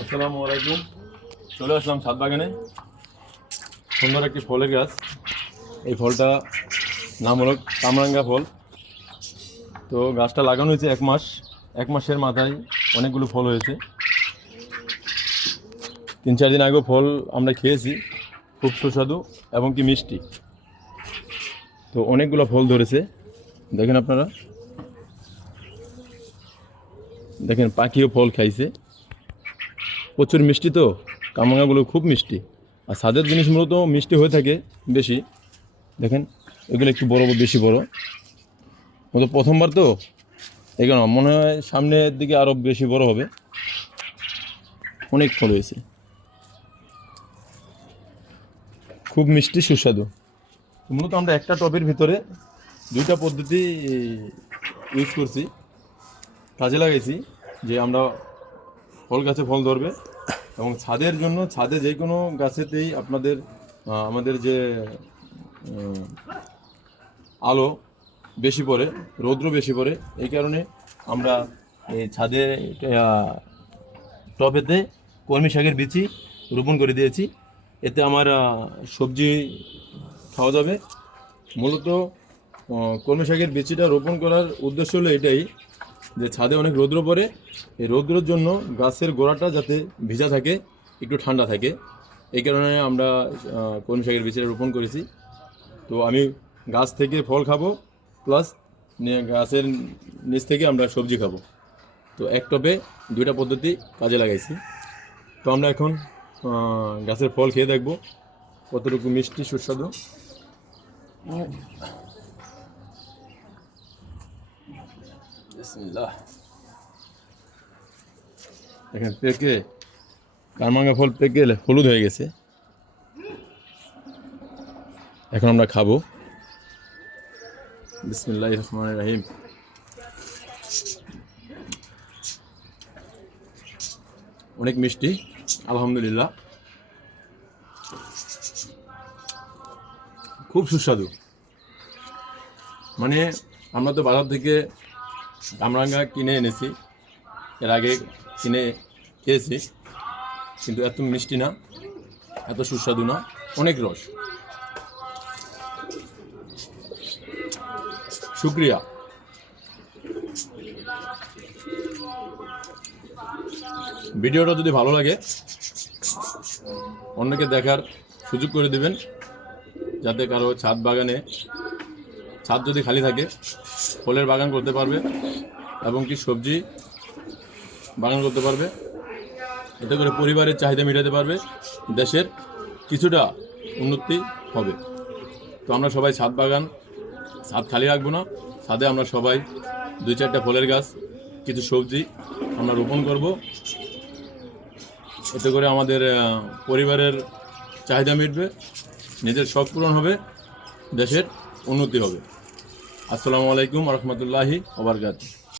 আসসালামু আলাইকুম। চলে আসলাম ছাদ বাগানে সুন্দর একটি ফলের গাছ। এই ফলটা নাম হলো কামরাঙ্গা ফল। তো গাছটা লাগানো হয়েছে এক মাস। এক মাসের মাথায় অনেকগুলো ফল হয়েছে। তিন চার দিন আগেও ফল আমরা খেয়েছি। খুব সুস্বাদু এবং কি মিষ্টি। তো অনেকগুলো ফল ধরেছে। দেখেন আপনারা। দেখেন পাখিও ফল খাইছে। প্রচুর মিষ্টি তো কামাঙ্গাগুলো খুব মিষ্টি। আর স্বাদের জিনিস মূলত মিষ্টি হয়ে থাকে, বেশি। দেখেন, এগুলো একটু বড়, বেশি বড়। মতো প্রথমবার তো এগুলো মনে হয় সামনের দিকে আরও বেশি বড় হবে। অনেক ফল হয়েছে। খুব মিষ্টি, সুস্বাদু। মূলত আমরা একটা টবের ভিতরে দুইটা পদ্ধতি ইউজ করছি। কাজে লাগাইছি যে আমরা ফল গাছে ফল ধরবে। এবং ছাদের জন্য ছাদে যে কোনো গাছেতেই আপনাদের আমাদের যে আলো বেশি পড়ে রৌদ্র বেশি পড়ে এই কারণে আমরা এই ছাদে আহ, টবেতে কলমি শাকের বিচি রোপণ করে দিয়েছি। এতে আমার সবজি খাওয়া যাবে। মূলত কলমি শাকের বিচিটা রোপণ করার উদ্দেশ্য হলো এটাই যে ছাদে অনেক রৌদ্র পড়ে, এই রৌদ্রের জন্য গাছের গোড়াটা যাতে ভিজা থাকে, একটু ঠান্ডা থাকে। এই কারণে আমরা কলমি শাকের বীজটা রোপণ করেছি। তো আমি গাছ থেকে ফল খাব, প্লাস গাছের নিচ থেকে আমরা সবজি খাব। তো এক টবে দুইটা পদ্ধতি কাজে লাগাইছি। তো আমরা এখন গাছের ফল খেয়ে দেখব, কতটুকু মিষ্টি সুস্বাদু। বিসমিল্লাহ। দেখেন, পেকে কারমাঙ্গা ফল পেকে হলুদ হয়ে গেছে। এখন আমরা খাব। বিসমিল্লাহ রহমান রাহিম। অনেক মিষ্টি, আলহামদুলিল্লাহ। খুব সুস্বাদু। মানে আমরা তো বাজার থেকে কামরাঙ্গা কিনে এনেছি। এর আগে কিনে খেয়েছি, কিন্তু এত মিষ্টি না, এত সুস্বাদু না, অনেক রস। শুক্রিয়া। ভিডিওটা যদি ভালো লাগে, অন্যকে দেখার সুযোগ করে দিবেন, যাতে কারও ছাদ বাগানে ছাদ যদি খালি থাকে, ফলের বাগান করতে পারবে এবং কি সবজি বাগান করতে পারবে। এতে করে পরিবারের চাহিদা মেটাতে পারবে, দেশের কিছুটা উন্নতি হবে। তো আমরা সবাই ছাদ বাগান, ছাদ খালি রাখব না, ছাদে আমরা সবাই দুই চারটা ফলের গাছ, কিছু সবজি আমরা রোপণ করব। এতে করে আমাদের পরিবারের চাহিদা মিটবে, নিজের শখ পূরণ হবে, দেশের উন্নতি হবে। আসসালামু আলাইকুম রহমতুল্লাহি ওবরকাত